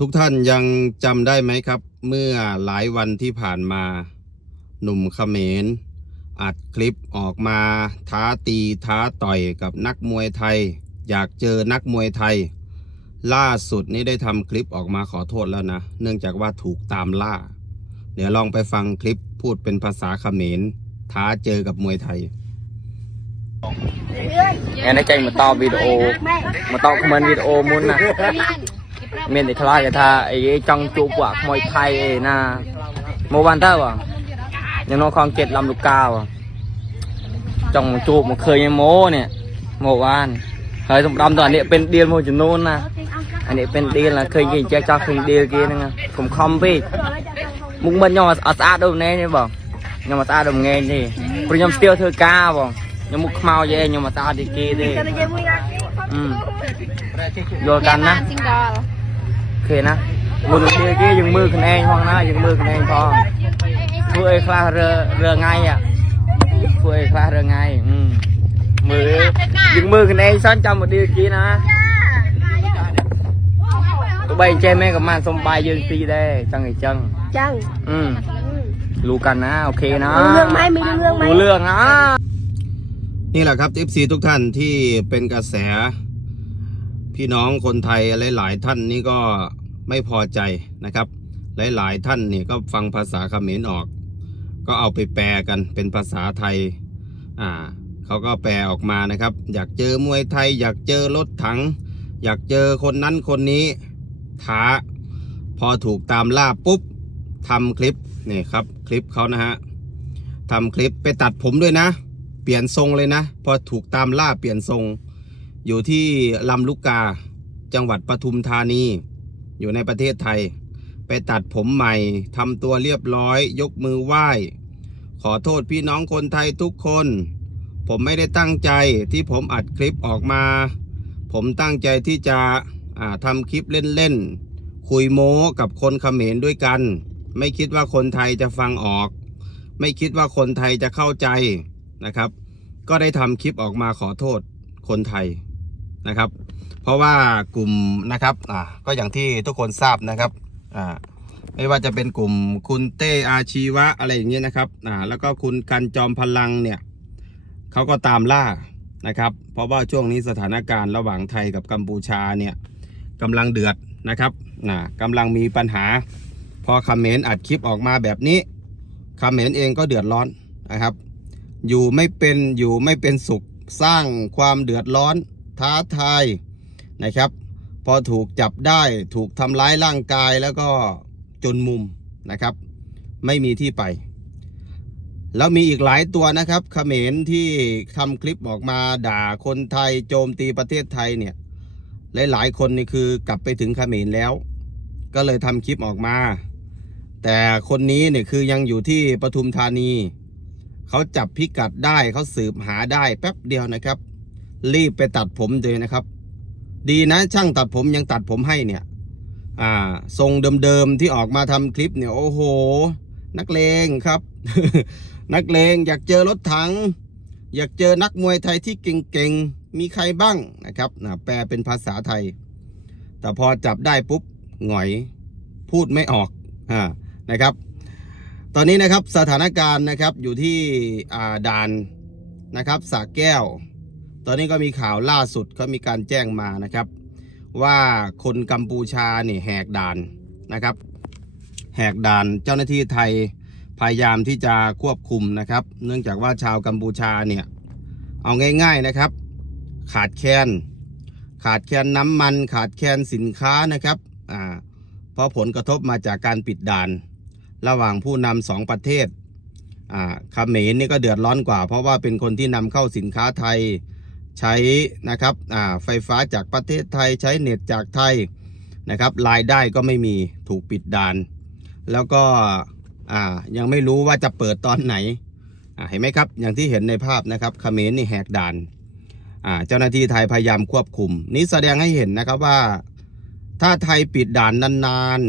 ทุกท่านยังจำได้ไหมครับ เมื่อหลายวันที่ผ่านมา หนุ่มเขมร อัดคลิปออกมา ท้าตีท้าต่อยกับนักมวยไทย อยากเจอนักมวยไทย ล่าสุดนี้ได้ทำคลิปออกมาขอโทษแล้วนะ เนื่องจากว่าถูกตามล่า เดี๋ยวลองไปฟังคลิปพูดเป็นภาษาเขมร ท้าเจอกับมวยไทย em đã chạy một to video một to comment video muốn nè mình thì khai cái tha ấy trong chụp quả môi thay ấy na mua ban tao à nhưng nó không kết làm lục cao à trong chụp một khơi như mố nè một ban hơi trong đâm toàn địa bên điên một chừng nôn nè anh địa bên điên là khơi gì cho cho khơi điên kia nè cũng không biết muốn bên nhau mà ở xa đâu nè như bảo nhưng mà xa đâu nghe gì rồi nhom tiêu thưa ca bảo nhưng mà mau vậy nhưng mà xa đi kia đi อืมโยนกันนะ ซิงดอล โอเคนะมือเดียวกี้ยังมือคะแนนพองนะยังมือคะแนนพองช่วยคลาเรือเรือ ไงอะช่วยคลาเรือไงอืมมือยังมือคะแนนซ้อนจำ một điều kia นะตัวใบเจแม่กับมันสมบายยืนตีได้จังไงจังจังอืมรู้กันนะโอเคนะรู้เรื่องไหมไม่รู้เรื่องไหมรู้เรื่องนะนี่แหละครับ FC ทุกท่านที่เป็นกระแส พี่น้องคนไทยหลาย ๆ ท่านนี่ก็ไม่พอใจนะครับ หลาย ๆ ท่านนี่ก็ฟังภาษาเขมรออก ก็เอาไปแปลกันเป็นภาษาไทยอ่าเขาก็แปลออกมานะครับ อยากเจอมวยไทย อยากเจอรถถัง อยากเจอคนนั้นคนนี้ท้า พอถูกตามล่าปุ๊บทำคลิปนี่ครับคลิปเขานะฮะทำคลิปไปตัดผมด้วยนะ เปลี่ยนทรงเลยนะ พอถูกตามล่าเปลี่ยนทรง อยู่ที่ลำลูกกา จังหวัดปทุมธานี อยู่ในประเทศไทย ไปตัดผมใหม่ทำตัวเรียบร้อย ยกมือไหว้ ขอโทษพี่น้องคนไทยทุกคน ผมไม่ได้ตั้งใจที่ผมอัดคลิปออกมา ผมตั้งใจที่จะทำคลิปเล่นๆ คุยโม้กับคนเขมรด้วยกัน ไม่คิดว่าคนไทยจะฟังออก ไม่คิดว่าคนไทยจะเข้าใจนะครับ ก็ได้ทำคลิปออกมาขอโทษคนไทย นะครับ เพราะว่ากลุ่มนะครับอ่าก็อย่างที่ทุกคนทราบนะครับอ่าไม่ว่าจะเป็นกลุ่มคุณเต้อาชีวะอะไรอย่างเงี้ยนะครับอ่าแล้วก็คุณกันจอมพลังเนี่ยเขาก็ตามล่านะครับ เพราะว่าช่วงนี้สถานการณ์ระหว่างไทยกับกัมพูชาเนี่ยกำลังเดือดนะครับอ่ากำลังมีปัญหา พอคอมเมนต์อัดคลิปออกมาแบบนี้คอมเมนต์เองก็เดือดร้อนนะครับ อยู่ไม่เป็นอยู่ไม่เป็นสุขสร้างความเดือดร้อน ท้าทายนะครับ พอถูกจับได้ถูกทำร้ายร่างกายแล้วก็จนมุมนะครับ ไม่มีที่ไป แล้วมีอีกหลายตัวนะครับเขมรที่ทำคลิปออกมาด่าคนไทยโจมตีประเทศไทยเนี่ยหลายๆคนนี่คือกลับไปถึงเขมรแล้ว ก็เลยทำคลิปออกมา แต่คนนี้เนี่ยคือยังอยู่ที่ปทุมธานีเขาจับพิกัดได้เขาสืบหาได้แป๊บเดียวนะครับ รีบไปตัดผมเลยนะครับ ดีนะช่างตัดผมยังตัดผมให้เนี่ย อ่า ทรงเดิมๆที่ออกมาทำคลิปเนี่ยโอ้โห นักเลงครับ นักเลงอยากเจอรถถัง อยากเจอนักมวยไทยที่เก่งๆ มีใครบ้างนะครับนะแปลเป็นภาษาไทย แต่พอจับได้ปุ๊บหงอย พูดไม่ออกอ่านะครับ ตอนนี้นะครับสถานการณ์นะครับอยู่ที่ด่านนะครับสระแก้ว ตอนนี้ก็มีข่าวล่าสุดเขามีการแจ้งมานะครับ ว่าคนกัมพูชาเนี่ยแหกด่านนะครับ แหกด่านเจ้าหน้าที่ไทยพยายามที่จะควบคุมนะครับ เนื่องจากว่าชาวกัมพูชาเนี่ยเอาง่าย ๆนะครับ ขาดแคลนขาดแคลนน้ำมันขาดแคลนสินค้านะครับอ่าเพราะผลกระทบมาจากการปิดด่าน ระหว่างผู้นำสองประเทศอ่าเขมรนี่ก็เดือดร้อนกว่า เพราะว่าเป็นคนที่นำเข้าสินค้าไทย ใช้นะครับไฟฟ้าจากประเทศไทยใช้เน็ตจากไทยนะครับรายได้ก็ไม่มีถูกปิดด่าน แล้วก็ยังไม่รู้ว่าจะเปิดตอนไหนเห็นไหมครับอย่างที่เห็นในภาพนะครับเขมรนี่แหกด่านเจ้าหน้าที่ไทยพยายามควบคุม นี้แสดงให้เห็นนะครับว่า ถ้าไทยปิดด่านนาน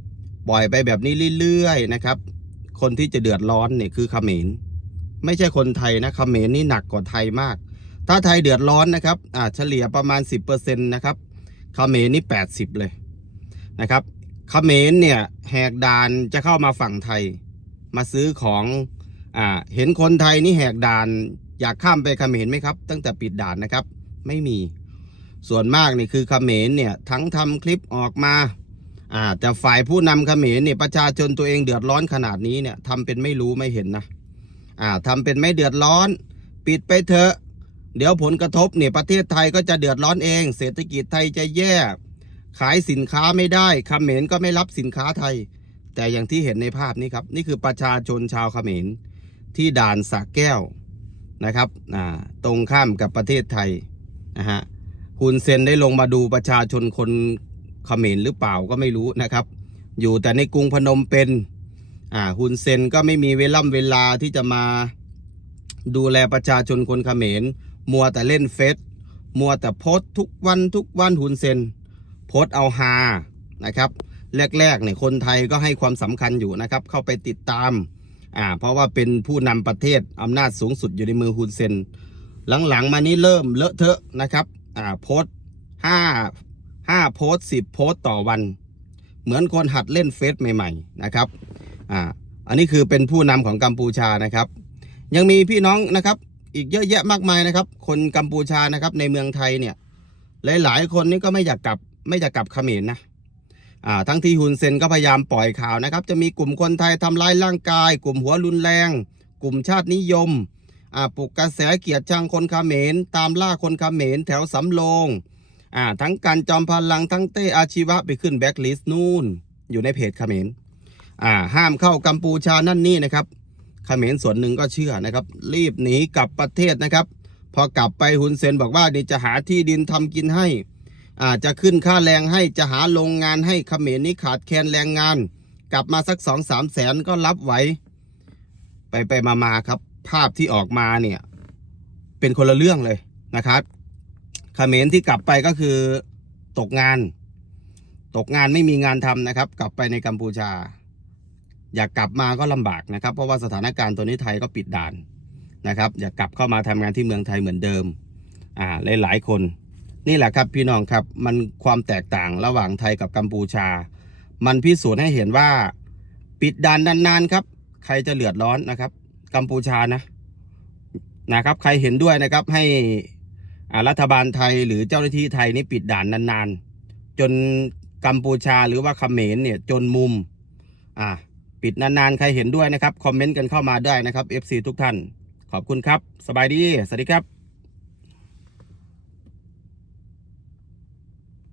ๆปล่อยไปแบบนี้เรื่อยๆนะครับ คนที่จะเดือดร้อนเนี่ยคือเขมรไม่ใช่คนไทยนะเขมรนี่หนักกว่าไทยมาก ถ้าไทยเดือดร้อนนะครับอ่าเฉลี่ยประมาณ 10%นะครับเขมรนี่ 80 เลยนะครับเขมรเนี่ยแหกด่านจะเข้ามาฝั่งไทย มาซื้อของอ่าเห็นคนไทยนี่แหกด่าน อยากข้ามไปเขมรไหมครับ ตั้งแต่ปิดด่านนะครับ ไม่มีส่วนมากนี่คือเขมรเนี่ยทั้งทำคลิปออกมาอ่าแต่ฝ่ายผู้นำเขมรเนี่ยประชาชนตัวเองเดือดร้อนขนาดนี้เนี่ยทำเป็นไม่รู้ไม่เห็นนะอ่าทำเป็นไม่เดือดร้อน ปิดไปเถอะ เดี๋ยวผลกระทบเนี่ยประเทศไทยก็จะเดือดร้อนเอง เศรษฐกิจไทยจะแย่ ขายสินค้าไม่ได้เขมรก็ไม่รับสินค้าไทย แต่อย่างที่เห็นในภาพนี้ครับ นี่คือประชาชนชาวเขมรที่ด่านสักแก้วนะครับตรงข้ามกับประเทศไทยนะฮะฮุนเซนได้ลงมาดูประชาชนคนเขมรหรือเปล่าก็ไม่รู้นะครับ อยู่แต่ในกรุงพนมเปญอ่าฮุนเซนก็ไม่มีเวล่ำเวลาที่จะมาดูแลประชาชนคนเขมร มัวแต่เล่นเฟซมัวแต่โพสทุกวันทุกวันฮุนเซนโพสเอาฮานะครับแรกๆเนี่ยคนไทยก็ให้ความสำคัญอยู่นะครับ เข้าไปติดตามอ่าเพราะว่าเป็นผู้นำประเทศอำนาจสูงสุดอยู่ในมือฮุนเซน หลังๆ มานี้เริ่มเลอะเทอะนะครับอ่าโพสห้าห้าโพสสิบโพสต์ต่อวัน เหมือนคนหัดเล่นเฟซใหม่ๆนะครับอ่าอันนี้คือเป็นผู้นำของกัมพูชานะครับ ยังมีพี่น้องนะครับ อีกเยอะแยะมากมายนะครับ คนกัมพูชานะครับ ในเมืองไทยเนี่ย หลายๆ คนนี่ก็ไม่อยากกลับ ไม่อยากกลับเขมรนะอ่าทั้งที่ฮุนเซนก็พยายามปล่อยข่าวนะครับ จะมีกลุ่มคนไทยทำร้ายร่างกาย กลุ่มหัวรุนแรง กลุ่มชาตินิยมอ่าปลุกกระแสเกียรติชังคนเขมรตามล่าคนเขมรแถวสำโรงอ่าทั้งการจอมพลังทั้งเต้อาชีวะไปขึ้นแบ็คลิสต์นู่น อยู่ในเพจเขมรอ่าห้ามเข้ากัมพูชานั่นนี่นะครับ เขมรส่วนหนึ่งก็เชื่อนะครับ รีบหนีกลับประเทศนะครับ พอกลับไปฮุนเซนบอกว่าเดี๋ยวจะหาที่ดินทำกินให้อาจะขึ้นค่าแรงให้จะหาโรงงานให้เขมรนี้ขาดแคลนแรงงาน กลับมาสักสองสามแสนก็รับไหวไปไปมามาครับ ภาพที่ออกมาเนี่ย เป็นคนละเรื่องเลยนะครับเขมรที่กลับไปก็คือตกงาน ตกงานไม่มีงานทำนะครับ กลับไปในกัมพูชา อยากกลับมาก็ลำบากนะครับ เพราะว่าสถานการณ์ตัวนี้ไทยก็ปิดด่านนะครับ อยากกลับเข้ามาทำงานที่เมืองไทยเหมือนเดิมอ่าหลายๆคน นี่แหละครับพี่น้องครับมันความแตกต่างระหว่างไทยกับกัมพูชา มันพิสูจน์ให้เห็นว่าปิดด่านนานๆครับ ใครจะเลือดร้อนนะครับ กัมพูชานะนะครับ ใครเห็นด้วยนะครับให้อ่ารัฐบาลไทยหรือเจ้าหน้าที่ไทยนี่ปิดด่านนานๆ จนกัมพูชาหรือว่าเขมรเนี่ยจนมุมอ่า ปิดนานๆ ใครเห็นด้วยนะครับ คอมเมนต์กันเข้ามาได้นะครับ FC ทุกท่าน ขอบคุณครับ สบายดี สวัสดีครับ